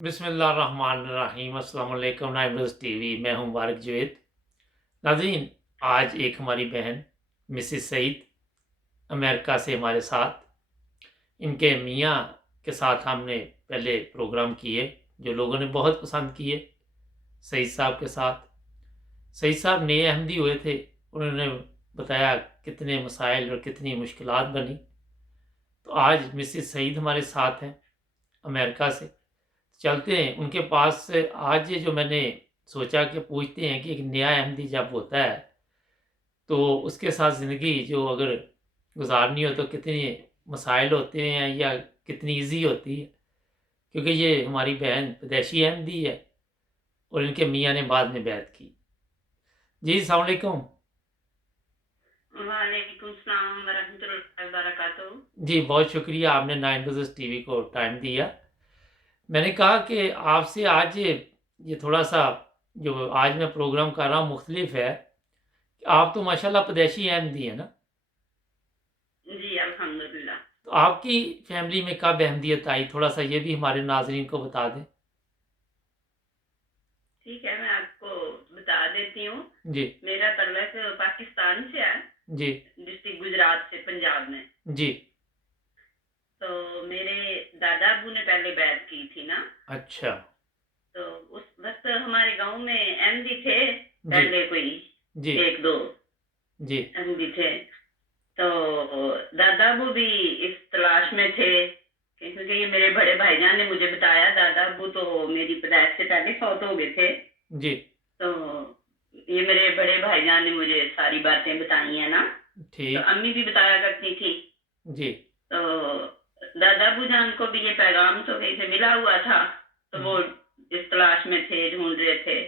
बिस्मिल्लाहिर्रहमानिर्रहीम। अस्सलाम वालेकुम। नाइब्रस टीवी, मैं हूं मुबारक जवेद। नाज़रीन, आज एक हमारी बहन मिसिस सईद अमेरिका से हमारे साथ, इनके मियाँ के साथ हमने पहले प्रोग्राम किए जो लोगों ने बहुत पसंद किए। सईद साहब के साथ, सईद साहब नए अहमदी हुए थे, उन्होंने बताया कितने मसाइल और कितनी मुश्किलात बनी। तो आज मिसिस सईद हमारे साथ हैं अमेरिका से। चलते हैं उनके पास से। आज ये जो मैंने सोचा कि पूछते हैं कि एक नया अहमदी जब होता है तो उसके साथ ज़िंदगी जो अगर गुजारनी हो तो कितने मसाइल होते हैं या कितनी इजी होती है, क्योंकि ये हमारी बहन पैदाइशी अहमदी है और इनके मियाँ ने बाद में बैत की। जी अस्सलाम वालेकुम। वालेकुम सलाम वरहमतुल्लाहि वबरकातुहू। जी बहुत शुक्रिया, आपने 9 टीवी को टाइम दिया। मैंने कहा कि आपसे आज ये थोड़ा सा जो आज मैं प्रोग्राम कर रहा हूँ मुख्तलिफ है। आप तो माशाल्लाह पैदाइशी अहमदी है ना, जी अल्हम्दुलिल्लाह। तो आपकी फैमिली में कब अहमदियत आई, थोड़ा सा ये भी हमारे नाजरीन को बता दें। ठीक है, मैं आपको बता देती हूँ। जी। मेरा तल्लुक पाकिस्तान से है, जी। डिस्ट्रिक्ट गुजरात से, पंजाब में। जी। तो मेरे दादा अबू ने पहले बैत की थी ना। अच्छा। तो उस वक्त हमारे गांव में अहमदी थे, जी। पहले कोई जी। एक दो जी। अहमदी थे। तो दादा अबू भी इस तलाश में थे क्योंकि ये मेरे बड़े भाईजान ने मुझे बताया, दादा अबू तो मेरी पैदाइश से पहले फौत हो गए थे। जी। तो ये मेरे बड़े भाईजान ने मुझे सारी बातें बताई है ना। तो ठीक। अम्मी भी बताया करती थी। जी। तो दादा अबू जान को भी ये पैगाम तो कहीं से मिला हुआ था, तो वो इस तलाश में थे, ढूंढ रहे थे।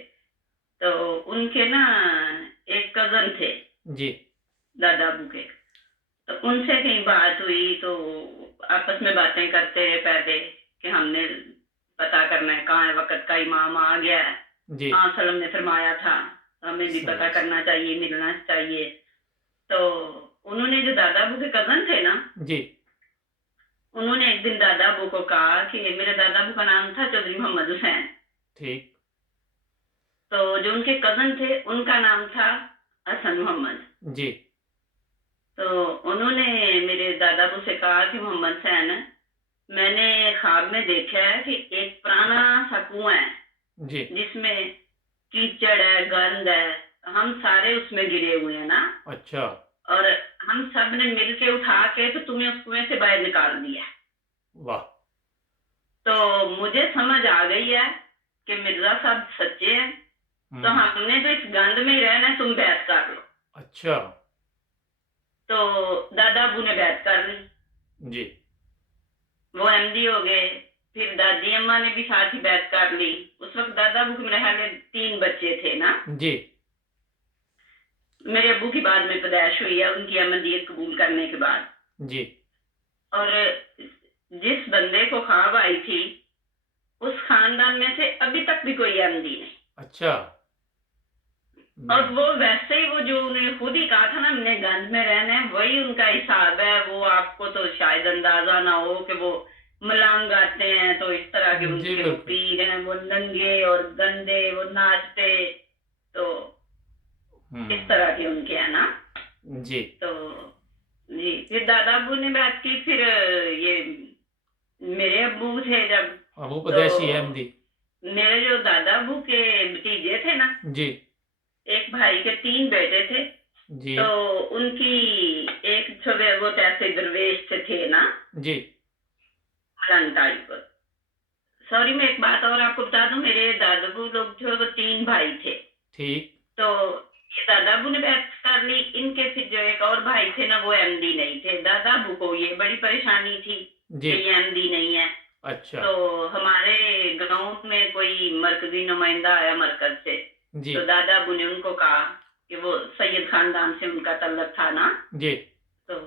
तो उनके ना एक कजन थे जी। दादा अबू के। तो उनसे कहीं बात हुई, तो आपस में बातें करते रहे पहले कि हमने पता करना है कहाँ है, वक्त का इमाम आ गया है। जी। हाँ, सलम ने फरमाया था हमें भी पता सही। करना चाहिए, मिलना चाहिए। तो उन्होंने, जो दादा अबू के कजन थे ना, जी। उन्होंने एक दिन दादा अबू को कहा कि मेरे दादा अबू का नाम था चौधरी मोहम्मद हुसैन। ठीक। तो जो उनके कजन थे उनका नाम था हसन मोहम्मद। जी। तो उन्होंने मेरे दादा अबू से कहा कि मोहम्मद हुसैन, मैंने ख्वाब में देखा है कि एक पुराना सा कुआं है जी। जिसमें कीचड़ है, गंद है, हम सारे उसमें गिरे हुए हैं ना। अच्छा। और हम सब ने मिलके उठा के तो तुम्हें उस कुएं से बाहर निकाल दिया। वाह। तो मुझे समझ आ गई है कि मिर्जा साहब सच्चे हैं। तो हमने तो इस गंद में ही रहना है, तुम बैत कर लो। अच्छा। तो दादा अबू ने बैत कर ली, जी। वो एमडी हो गए। फिर दादी अम्मा ने भी साथ ही बैत कर ली। उस वक्त दादा अबू के मेरे ख्याल में 3 बच्चे थे ना। जी। मेरे अबू की बाद में पैदाइश हुई है, उनकी अहमदियत कबूल करने के बाद। जी। और जिस बंदे को ख्वाब आई थी, उस खानदान में से अभी तक भी कोई अहमदी नहीं। अच्छा। और वो वैसे ही, वो जो उन्होंने खुद ही कहा था ना, हमने गंज में रहना है, वही उनका हिसाब है। वो आपको तो शायद अंदाजा ना हो कि वो मलाम गाते हैं, तो इस तरह के जी उनके वो बिल्कुल। पीर हैं, वो नंगे और गंदे, वो नाचते। तो इस तरह के उनके है ना। जी। तो जी, फिर दादा अबू ने बात की। फिर ये मेरे अबू थे जब, अबू तो पैदाइशी अहमदी। मेरे जो दादा अबू के भतीजे थे ना, जी। एक भाई के 3 बेटे थे। जी। तो उनकी एक छवि, वो तो ऐसे दरवेश से थे ना, जी। मलंग टाइप। सॉरी, मैं एक बात और आपको बता दूं, मेरे दादाबू लोग थे वो 3 भाई थे। ठीक। तो ये दादाबू ने बैत कर ली। इनके फिर जो एक और भाई थे ना, वो एमडी नहीं थे। दादाबू को ये बड़ी परेशानी थी जी। कि ये एमडी नहीं है। अच्छा। तो हमारे गांव में कोई मरकजी नुमाइंदा आया मरकज से। जी। तो दादाबू ने उनको कहा कि वो सैयद खानदान से उनका तल्लक था ना। जी। तो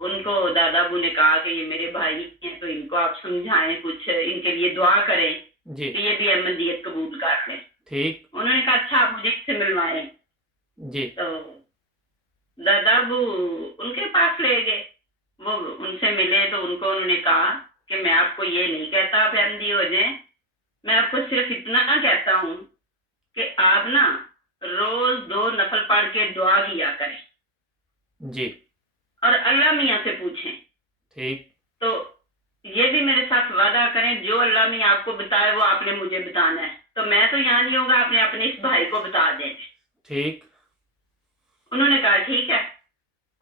उनको दादाबू ने कहा कि ये मेरे भाई हैं, तो इनको आप समझाएं, कुछ इनके लिए दुआ करें जी। कि ये भी अहमदियत कबूल कर लें। ठीक। उन्होंने कहा अच्छा, आप मुझे इससे मिलवाएं। जी। तो दादाबू उनके पास ले गए। वो उनसे मिले तो उनको उन्होंने कहा कि मैं आपको ये नहीं कहता आप अहमदी हो जाएं, मैं आपको सिर्फ इतना कहता हूँ कि आप ना रोज 2 नफल पढ़ के दुआ किया करें जी। और अल्लाह मियाँ से पूछें। ठीक। तो ये भी मेरे साथ वादा करें, जो अल्लाह मियाँ आपको बताए वो आपने मुझे बताना है। तो मैं तो यहाँ नहीं होगा, आपने अपने इस भाई को बता दें। ठीक। उन्होंने कहा ठीक है।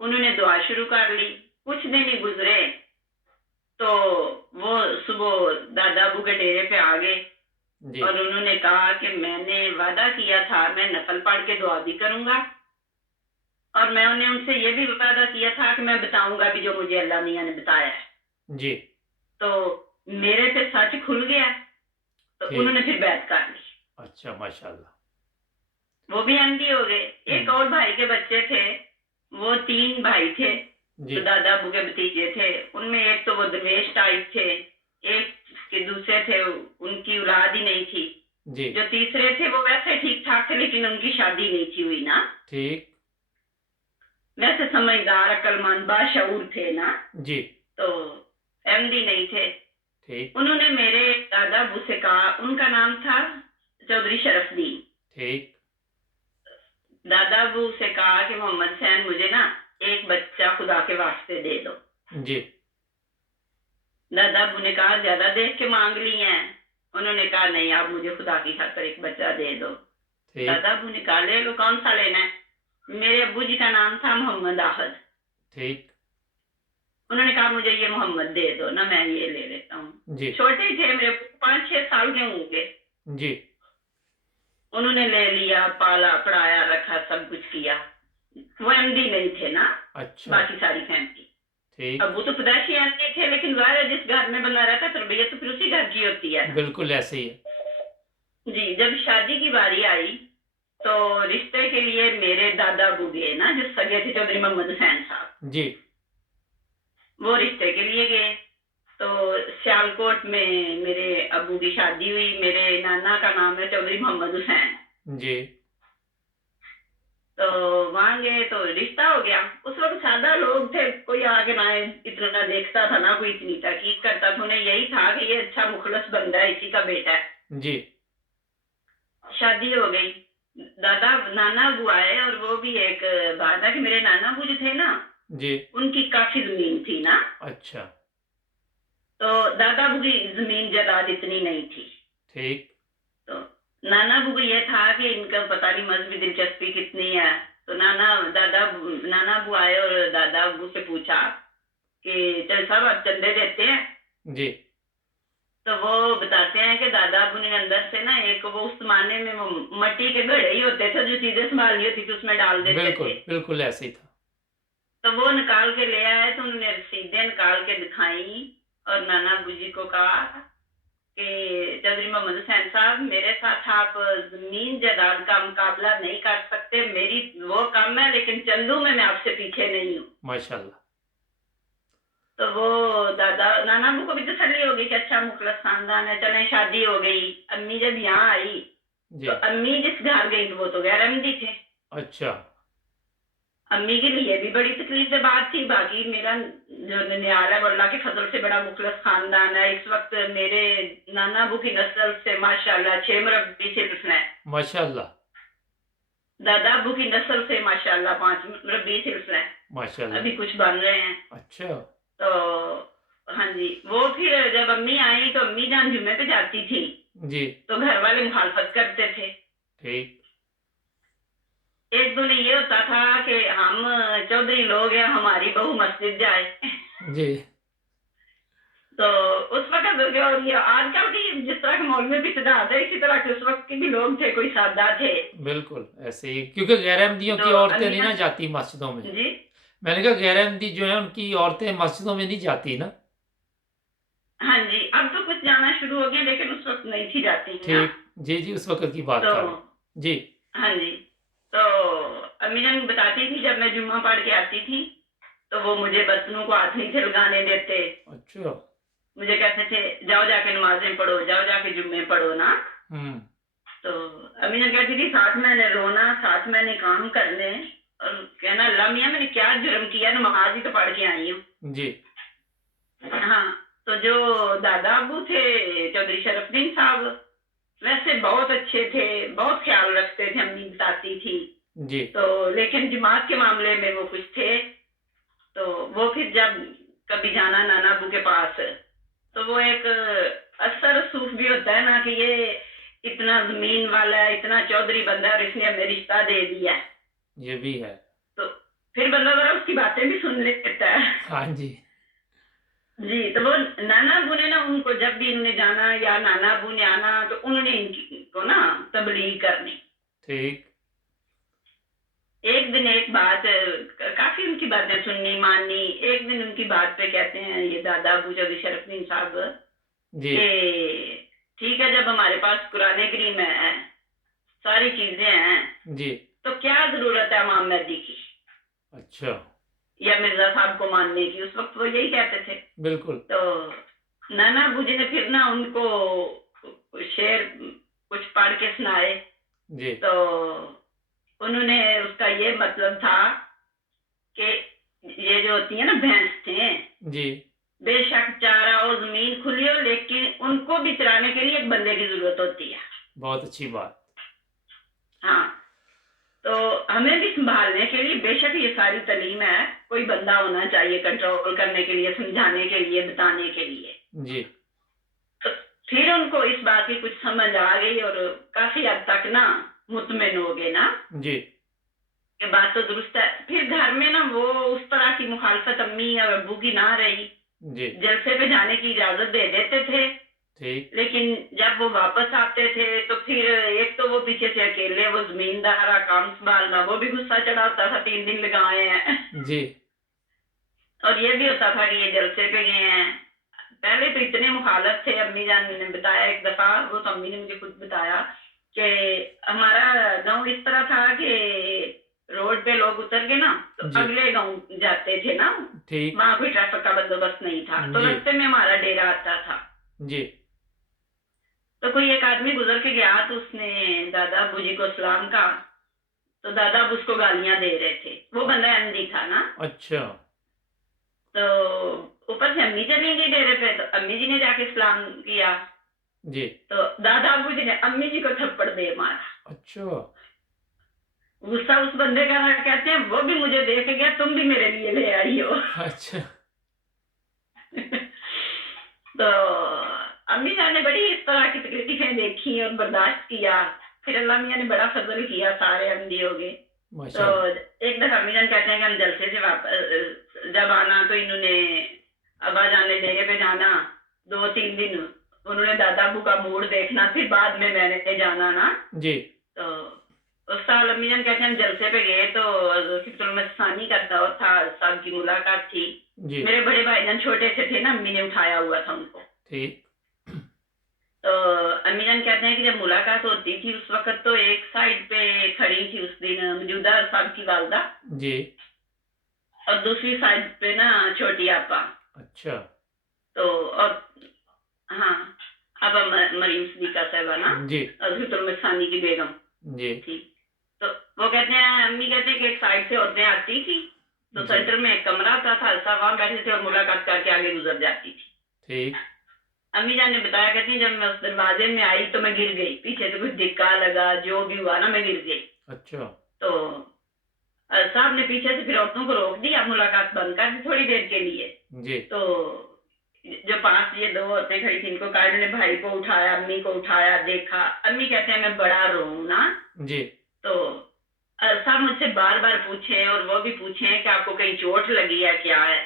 उन्होंने दुआ शुरू कर ली। कुछ दिन ही गुजरे तो वो सुबह दादा अबू के डेरे पे आ गए जी। और उन्होंने कहा कि मैंने वादा किया था मैं नफल पढ़ के दुआ भी करूंगा और मैं उन्हें उनसे ये भी वादा किया था कि मैं बताऊंगा भी जो मुझे अल्लाह मियाँ ने बताया है। जी। तो मेरे पे सच खुल गया। तो ठीक। उन्होंने फिर बैत कर ली। अच्छा, माशाल्लाह। वो भी अहमदी हो गए। एक और भाई के बच्चे थे, वो 3 भाई थे जी। जो दादा अबू के भतीजे थे। उनमें एक तो वो दरवेश टाइप थे, एक के दूसरे थे उनकी औलाद ही नहीं थी। जी। जो तीसरे थे वो वैसे ठीक ठाक थे लेकिन उनकी शादी नहीं थी हुई ना। ठीक। वैसे समझदार अक्लमंद बाशऊर थे ना। जी। तो अहमदी नहीं थे। ठीक। उन्होंने मेरे दादा अबू से कहा, उनका नाम था चौधरी शरफदीन। ठीक। दादा अबू से कहा कि मोहम्मद सैन मुझे ना एक बच्चा खुदा के वास्ते दे दो। जी। दादा अबू ने कहा ज्यादा देख के मांग ली हैं। उन्होंने कहा नहीं, आप मुझे खुदा की खातर एक बच्चा दे दो। ठीक। दादा अबू ने कहा ले लो, कौन सा लेना है। मेरे अबू जी का नाम था मोहम्मद आहद। ठीक। उन्होंने कहा मुझे ये मोहम्मद दे दो ना, मैं ये ले लेता हूँ। जी। छोटे थे मेरे, 5-6 साल के होंगे। जी। उन्होंने ले लिया, पाला पढ़ाया रखा, सब कुछ किया। वो एमडी नहीं थे ना। अच्छा। बाकी सारी फैमिली। ठीक। अबू तो पैदाशी एमडी थे लेकिन वह जिस घर में बंदा रहता है तरबियत तो फिर उसी घर की होती है। बिल्कुल ऐसे ही है। जी, जब शादी की बारी आई तो रिश्ते के लिए मेरे दादा अबू गए ना, जो सगे थे चौधरी मोहम्मद हुसैन साहब, जी। वो रिश्ते के लिए गए। तो सियालकोट में मेरे अबू की शादी हुई। मेरे नाना का नाम है चौधरी मोहम्मद हुसैन। जी। तो वहां गए तो रिश्ता हो गया। उस वक्त सादा लोग थे, कोई आगे ना इतना देखता था ना कोई इतनी तहकीक करता था। उन्हें यही था कि ये अच्छा मुखलस बंदा है, इसी का बेटा है। जी। शादी हो गई। दादा नाना अबू आए और वो भी एक बात है कि मेरे नाना अबू जो थे ना, जी। उनकी काफी जमीन थी ना। अच्छा। तो दादा अबू की जमीन जायदाद इतनी नहीं थी। ठीक। तो नाना अबू को ये था कि इनका पता नहीं मजहबी दिलचस्पी कितनी है। तो नाना अबू आए और दादा अबू से पूछा कि चल साहब आप चंदे देते हैं। जी। तो वो बताते हैं कि दादा अबू ने अंदर से ना एक वो उस जमाने में वो मट्टी के घड़े ही होते थे जो चीजें संभालनी होती थी उसमें डाल देते बिल्कुल थे। बिल्कुल ऐसे ही था। तो वो निकाल के ले आए तो उन्होंने रसीदें निकाल के दिखाई और नाना अबू जी को कहा कि चौधरी मोहम्मद हुसैन साहब, मेरे साथ आप जमीन जायदाद का मुकाबला नहीं कर सकते। मेरी वो कम है लेकिन चंदू में मैं आपसे पीछे नहीं हूँ। माशाल्लाह। तो वो दादा नाना अबू को भी तसल्ली हो गई कि अच्छा मुखलस खानदान है, चले शादी हो गई। अम्मी जब यहाँ आई जी। तो अम्मी जिस घर गई तो वो तो गैर अहमदी थे। अच्छा। अम्मी के लिए भी बड़ी तकलीफ से बात थी। बाकी मेरा जो ननियाल है वो अल्लाह के फजल से बड़ा मुखलस खानदान है। इस वक्त मेरे नाना अबू की नस्ल से माशाल्लाह 6 मुरब्बी सिर्फ हैं। माशाल्लाह। दादा अबू की नस्ल से माशाल्लाह 5 मुरब्बी सिर्फ हैं। माशाल्लाह। अभी कुछ बन रहे हैं। अच्छा। तो हाँ जी, वो फिर जब अम्मी आई तो अम्मी जान जुम्मे पे जाती थी जी। तो घर वाले मुखालफत करते थे। ठीक। एक दिन ये होता था कि हम चौधरी लोग हैं, हमारी बहू मस्जिद जाए। जी। तो उस वक्त और ये आजकल की जिस तरह के मौलवी भी सिद्धार्थ है, इसी तरह के उस वक्त के भी लोग थे, कोई सादा थे। बिल्कुल ऐसे ही, क्योंकि गैर अहमदियों की तो औरतें नहीं ना अम्मियाँ जाती मस्जिदों में। जी मैंने कहा गैर अहमदी जो है उनकी औरतें मस्जिदों में नहीं जाती ना। हाँ जी, अब तो कुछ जाना शुरू हो गया लेकिन उस वक्त नहीं थी जाती ना। ठीक। जी जी, उस वक्त की बात तो कर रहे हैं। जी। हाँ जी, तो अम्मी जान बताती थी जब मैं जुम्मा पढ़ के आती थी तो वो मुझे बर्तनों को हाथ नहीं थे लगाने देते। अच्छा। मुझे कहते थे जाओ जाके नमाजें पढ़ो, जाओ जाके जुम्मे पढ़ो ना। हम्म। तो अम्मी जान कहती थी साथ मैंने रोना, साथ मैंने काम करने और कहना अल्लाह मियाँ मैंने क्या जुर्म किया, नमाज ही तो पढ़ के आई हूँ। जी। हाँ, तो जो दादा अबू थे चौधरी शरफदीन साहब, वैसे बहुत अच्छे थे, बहुत ख्याल रखते थे, अम्मी बताती थी। जी तो लेकिन दिमाग के मामले में वो कुछ थे। तो वो फिर जब कभी जाना नाना अबू के पास, तो वो एक असर सूफ भी होता है ना कि ये इतना जमीन वाला है, इतना चौधरी बंदा है और इसने हमें रिश्ता दे दिया है। ये भी है। तो फिर बंदा जरा उसकी बातें भी सुन लेता है। हाँ जी। जी, तो वो नाना अबू ने ना उनको जब भी इन्होंने जाना या नाना अबू ने आना, तो उन्होंने इनको ना तबलीग करनी। ठीक। एक दिन एक बात, काफी उनकी बातें सुननी माननी। एक दिन उनकी बात पे कहते हैं ये दादा अबू चौधरी शरफुद्दीन साहब जी कि ठीक है, जब हमारे पास कुरान करीम है, सारी चीजें हैं, जी। तो क्या जरूरत है इमाम मेहदी की अच्छा। या मिर्जा साहब को मानने की। उस वक्त वो यही कहते थे। बिल्कुल। तो नाना अबू जी ने फिर ना उनको शेर कुछ पढ़ के सुनाए। जी तो उन्होंने, उसका ये मतलब था कि ये जो होती है ना भैंस थे, जी। बेशक चारा और जमीन खुली हो, लेकिन उनको भी चराने के लिए एक बंदे की जरूरत होती है। बहुत अच्छी बात। हाँ, तो हमें भी संभालने के लिए बेशक ये सारी तालीम है, कोई बंदा होना चाहिए कंट्रोल करने के लिए, समझाने के लिए, बताने के लिए। जी तो फिर उनको इस बात की कुछ समझ आ गई और काफी हद तक ना मुतमिन हो गए ना, जी ये बात तो दुरुस्त है। फिर घर में ना वो उस तरह की मुखालफत अम्मी और अब्बू की ना रही। जी। जलसे पे जाने की इजाजत दे देते थे, ठीक। लेकिन जब वो वापस आते थे तो फिर एक तो वो पीछे से अकेले, वो जमींदारा काम संभालना, वो भी गुस्सा चढ़ाता था 3 दिन लगाए हैं। जी और ये भी होता था कि ये जलसे पे गए हैं। पहले तो इतने मुखालफ थे। अम्मी जान ने बताया एक दफा, वो तो अम्मी ने मुझे खुद बताया कि हमारा गांव इस तरह था कि रोड पे लोग उतर के ना तो जी। अगले गांव जाते थे ना, ठीक। वहां कोई ट्रैफिक का बंदोबस्त नहीं था, तो जी रास्ते में हमारा डेरा आता था। जी। तो कोई एक आदमी गुजर के गया, तो उसने दादा अबू जी को सलाम कहा। तो दादा अब उसको गालियां दे रहे थे, वो बंदा अहमदी था ना। अच्छा। तो ऊपर से अम्मी चली गई डेरे पे, तो अम्मी जी ने जाके सलाम किया। जी। तो दादा अबू जी ने अम्मी जी को थप्पड़ दे मारा। अच्छा। गुस्सा उस बंदे का था, कहते हैं वो भी मुझे देख गया, तुम भी मेरे लिए ले आई हो। अच्छा। तो अम्मी जान ने बड़ी इस तरह की तकलीफें देखी और बर्दाश्त किया। फिर अल्लाह मियाँ ने बड़ा फजल किया, सारे अहमदी हो गए। तो माशाल्लाह। एक दफा अम्मी जान कहते हैं कि हम जलसे से वापस जब आना, तो इन्होंने अब्बा जान ने डेरे पे जाना 2-3 दिन, उन्होंने दादा अबू का मूड देखना, फिर बाद में मैंने जाना ना। जी तो उस साल अम्मी जान कहते हैं हम जलसे पे गए, तो सानी का दौर था, साहब की मुलाकात थी। जी। मेरे बड़े भाईजान छोटे से थे ना, अम्मी ने उठाया हुआ था उनको। ठीक। तो अम्मी जान कहते हैं कि जब मुलाकात होती थी उस वक्त तो एक साइड पे खड़ी थी उस दिन मौजूदा साहब की वालदा, जी। और दूसरी साइड पे ना छोटी आपा। अच्छा। तो और हाँ, आपा मरीम सदीका साहबा ना, जी और सानी की बेगम जी। थी। तो वो कहते हैं, अम्मी कहते हैं कि एक साइड से औरतें आती थी, तो जी। सेंटर में एक कमरा होता था, सब वहां बैठे थे और मुलाकात करके आगे गुजर जाती थी। ठीक। अम्मी जान ने बताया, कहती जब मैं उस दरवाजे में आई तो मैं गिर गई, पीछे से कुछ धक्का लगा, जो भी हुआ ना मैं गिर गई। अच्छा। तो साहब ने पीछे से फिर औरतों को रोक दिया, मुलाकात बंद कर दी थोड़ी देर के लिए। जी। तो जो पास ये 2 औरतें खड़ी थी, इनको कहा, इन्होंने भाई को उठाया, अम्मी को उठाया, देखा। अम्मी कहते हैं मैं बड़ा रोऊं ना। जी। तो साहब मुझसे बार बार पूछे, और वो भी पूछे कि आपको कहीं चोट लगी है क्या है।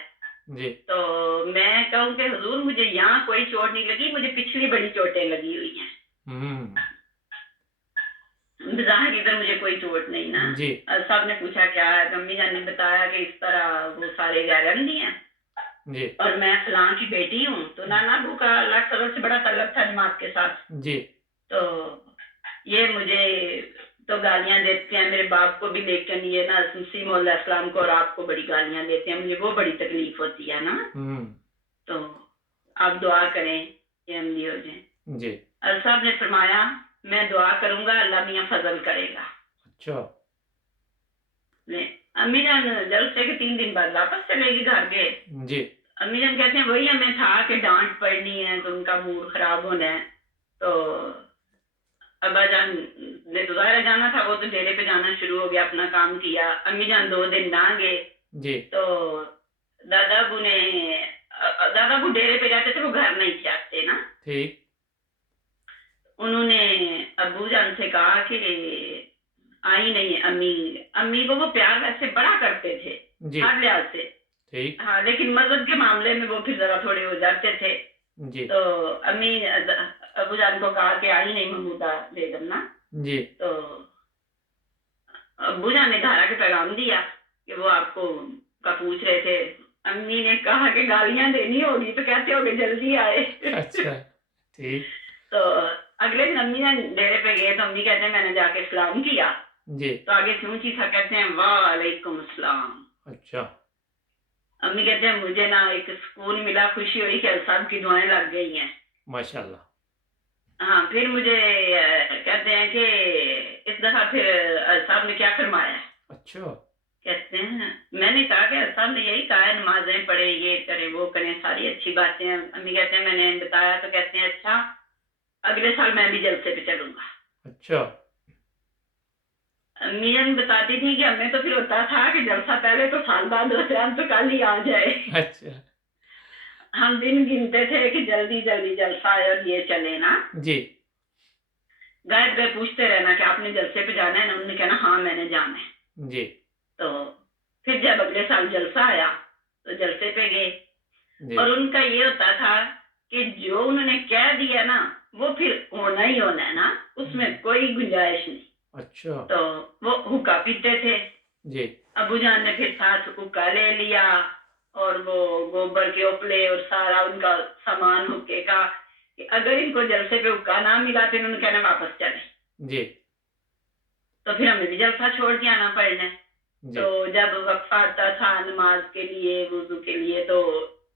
जी। तो मैं कहूँ कि हुजूर मुझे यहाँ कोई चोट नहीं लगी, मुझे पिछली बड़ी चोटें लगी हुई हैं, हम्म। बाहर इधर मुझे कोई चोट नहीं ना। जी साहब ने पूछा क्या है, तो अम्मी जान ने बताया कि इस तरह वो सारे गैरंडी हैं जी। और मैं फलां की बेटी हूँ। तो नाना अबू का अल्लाह सबर से बड़ा तल्लक था जमात के साथ। जी। तो ये मुझे तो गालियां देते हैं, मेरे बाप को भी, लेकिन ये ना मसीह मौला इस्लाम को और आपको बड़ी गालियां देते हैं, मुझे वो बड़ी तकलीफ होती है ना। तो आप दुआ करें कि हम ये हो जाए। जी। अल साहब ने फरमाया मैं दुआ करूंगा, अल्लाह मियाँ फजल करेगा। अच्छा। अम्मी जान जलसे के 3 दिन बाद वापस चलेगी घर के। जी। अम्मी जान कहते हैं वही हमें था कि डांट पड़नी है, तो उनका मूड खराब होना है। तो गुजारा जाना था, वो तो डेरे पे जाना शुरू हो गया, अपना काम किया। अम्मी जान 2 दिन ना गए जी तो दादाबू ने दादाबू डेरे पे जाते थे, वो घर नहीं थे आते ना। ठीक उन्होंने अब्बू जान से कहा कि आई नहीं अम्मी। अम्मी को वो प्यार वैसे बड़ा करते थे जी हर लिहाज से। ठीक हाँ, लेकिन मजहब के मामले में वो फिर जरा थोड़े हो जाते थे। जी तो अम्मी अबू जान को कहा कि आई नहीं महमूदा बेगम ना। जी तो अबू जान ने घर आके पैगाम दिया कि वो आपको का पूछ रहे थे। अम्मी ने कहा कि गालियां देनी होगी तो कहते होगे जल्दी आए। अच्छा ठीक तो अगले दिन अम्मी जान डेरे पे गए तो अम्मी कहते हैं मैंने जाके सलाम किया। जी तो आगे से ऊंची सा कहते हैं वालेकुम अस्सलाम। अच्छा अम्मी कहते हैं मुझे ना एक सुकून मिला, खुशी हुई कि साहब की दुआएं लग गई हैं। माशाल्लाह हाँ, फिर मुझे कहते हैं कि इस दफा फिर साहब ने क्या फरमाया। अच्छा कहते हैं मैंने कहा कि साहब ने यही कहा है नमाजें पढ़े, ये करें वो करें, सारी अच्छी बातें हैं। अम्मी कहते हैं मैंने बताया तो कहते हैं अच्छा अगले साल मैं भी जलसे पे चलूंगा। अच्छा अम्मी जान बताती थी कि हमें तो फिर होता था कि जलसा पहले तो साल बाद होता है, हम तो कल ही आ जाए। अच्छा हम दिन गिनते थे कि जल्दी जल्दी जलसा आए और ये चले ना। जी गायब गए पूछते रहना कि आपने जलसे पे जाना है ना, उन्होंने कहना हाँ मैंने जाना है। जी तो फिर जब अगले साल जलसा आया तो जलसे पे गए। जी और उनका ये होता था कि जो उन्होंने कह दिया ना वो फिर होना ही होना है ना, उसमें कोई गुंजाइश नहीं। अच्छा तो वो हुक्का पीते थे। जी अबू जान ने फिर साथ हुक्का ले लिया और वो गोबर के उपले और सारा उनका सामान हुक्के का, कि अगर इनको जलसे पे हुक्का ना मिला तो इन्होंने कहना वापस चले। जी तो फिर हमें भी जलसा छोड़ के आना पड़ना। जी तो जब वक्फा आता था नमाज के लिए वुजू के लिए तो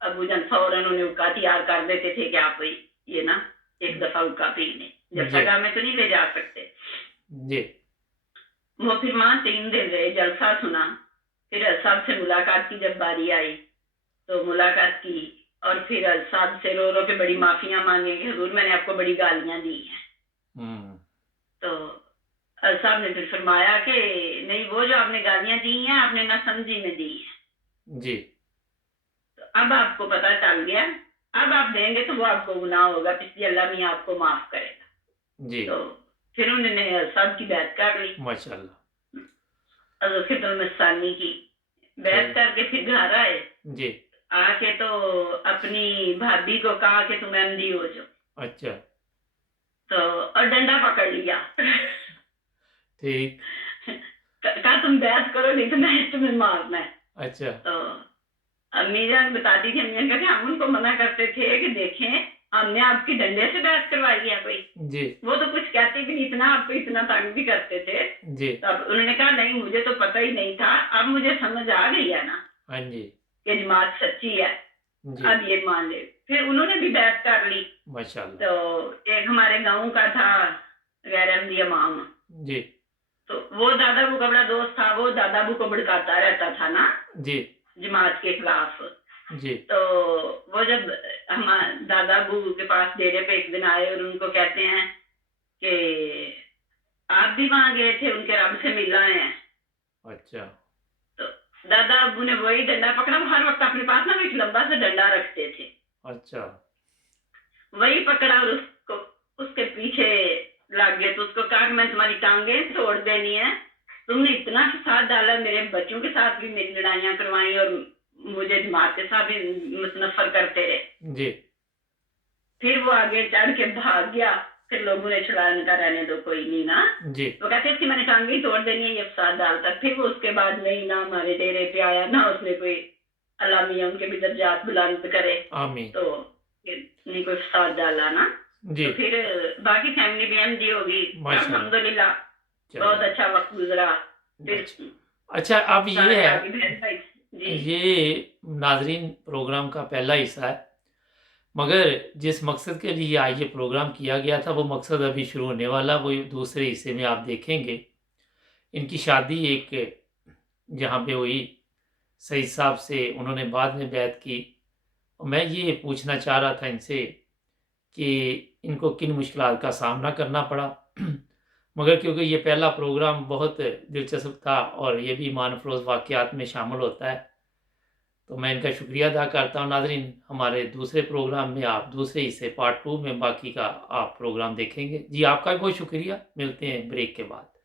अबू जान फौरन उन्हें हुक्का तैयार कर देते थे कि आप ये ना एक दफा हुक्का पी लें, जब जी सगा में तो नहीं ले जा सकते। जी वो फिर वहां 3 दिन रहे, जलसा सुना। फिर साहब से मुलाकात की जब बारी आई तो मुलाकात की और फिर साहब से रो रो के बड़ी माफियां मांगे कि हुजूर मैंने आपको बड़ी गालियां दी हैं। तो साहब ने फिर फरमाया कि नहीं, वो जो आपने गालियां दी हैं आपने ना समझी में दी है। जी तो अब आपको पता चल गया, अब आप देंगे तो वो आपको गुनाह होगा, पिछली अल्लाह मियां आपको माफ करेगा। जी तो फिर उन्होंने साहब की बैत कर ली, माशाल्लाह खिदमत की बैत करके फिर घर आए। जी आके तो अपनी भाभी को कहा कि तुम एमडी हो जाओ। अच्छा तो और डंडा पकड़ लिया। ठीक कहा तुम बैत करो नहीं तो मैं तुम्हें मारना है। अच्छा तो अम्मी जान बताती थी, अम्मी कहते हम उनको मना करते थे कि देखें हमने आपकी डंडे से बैत करवाई है कोई, जी वो तो कुछ कहते भी नहीं, इतना आपको इतना तंग भी करते थे। जी तब उन्होंने कहा नहीं मुझे तो पता ही नहीं था, अब मुझे समझ आ गई है ना हाँ जी कि जमात सच्ची है, जी अब ये मान ले। फिर उन्होंने भी बैत कर ली। माशाल्लाह तो एक हमारे गांव का था गैर अहमदी इमाम, जी तो वो दादाबू का बड़ा दोस्त था, वो दादाबू को भड़काता रहता था ना जी जमात के खिलाफ। जी तो वो जब हम दादाबू के पास डेरे पे एक दिन आए और उनको कहते हैं कि आप भी वहां गए थे, उनके रब से मिल आए हैं। अच्छा तो दादाबू ने वही डंडा पकड़ा, वो हर वक्त अपने पास ना एक लंबा सा डंडा रखते थे, अच्छा वही पकड़ा और उसको उसके पीछे लग गए। तो उसको कहा मैं तुम्हारी टांगें तोड़ देनी है, तुमने इतना साथ डाला, मेरे बच्चों के साथ भी मेरी लड़ाइयां करवाई और मुझे जमात के साथ भी मुतनफर करते रहे। जी फिर वो आगे चढ़ के भाग गया, फिर लोगों ने छुड़ाया, उनका रहने दो कोई नहीं ना। जी वो कहते इसकी मैंने टांगे ही तोड़ देनी है ये फसाद डालता। फिर वो उसके बाद नहीं ना हमारे डेरे पे आया, ना उसने कोई अल्लाह मियां उनके भी दर्जात बुलंद करे, आमीन तो नहीं कोई फसाद डाला ना। जी तो फिर बाकी फैमिली भी एमडी होगी, माशाल्लाह। अल्हम्दुलिल्लाह चलिए। बहुत अच्छा वक्त गुजरा। फिर अच्छा अब ये सारे है आगे बहन भाई जी ये नाजरीन प्रोग्राम का पहला हिस्सा है, मगर जिस मकसद के लिए आज ये प्रोग्राम किया गया था वो मकसद अभी शुरू होने वाला, वो दूसरे हिस्से में आप देखेंगे। इनकी शादी एक जहाँ पे हुई सईद साहब से, उन्होंने बाद में बैत की। और मैं ये पूछना चाह रहा था इनसे कि इनको किन मुश्किलात का सामना करना पड़ा। मगर क्योंकि ये पहला प्रोग्राम बहुत दिलचस्प था और ये भी ईमान अफरोज़ वाक़यात में शामिल होता है, तो मैं इनका शुक्रिया अदा करता हूँ। नाज़रीन, हमारे दूसरे प्रोग्राम में आप दूसरे हिस्से पार्ट 2 में बाकी का आप प्रोग्राम देखेंगे। जी, आपका भी बहुत शुक्रिया। मिलते हैं ब्रेक के बाद।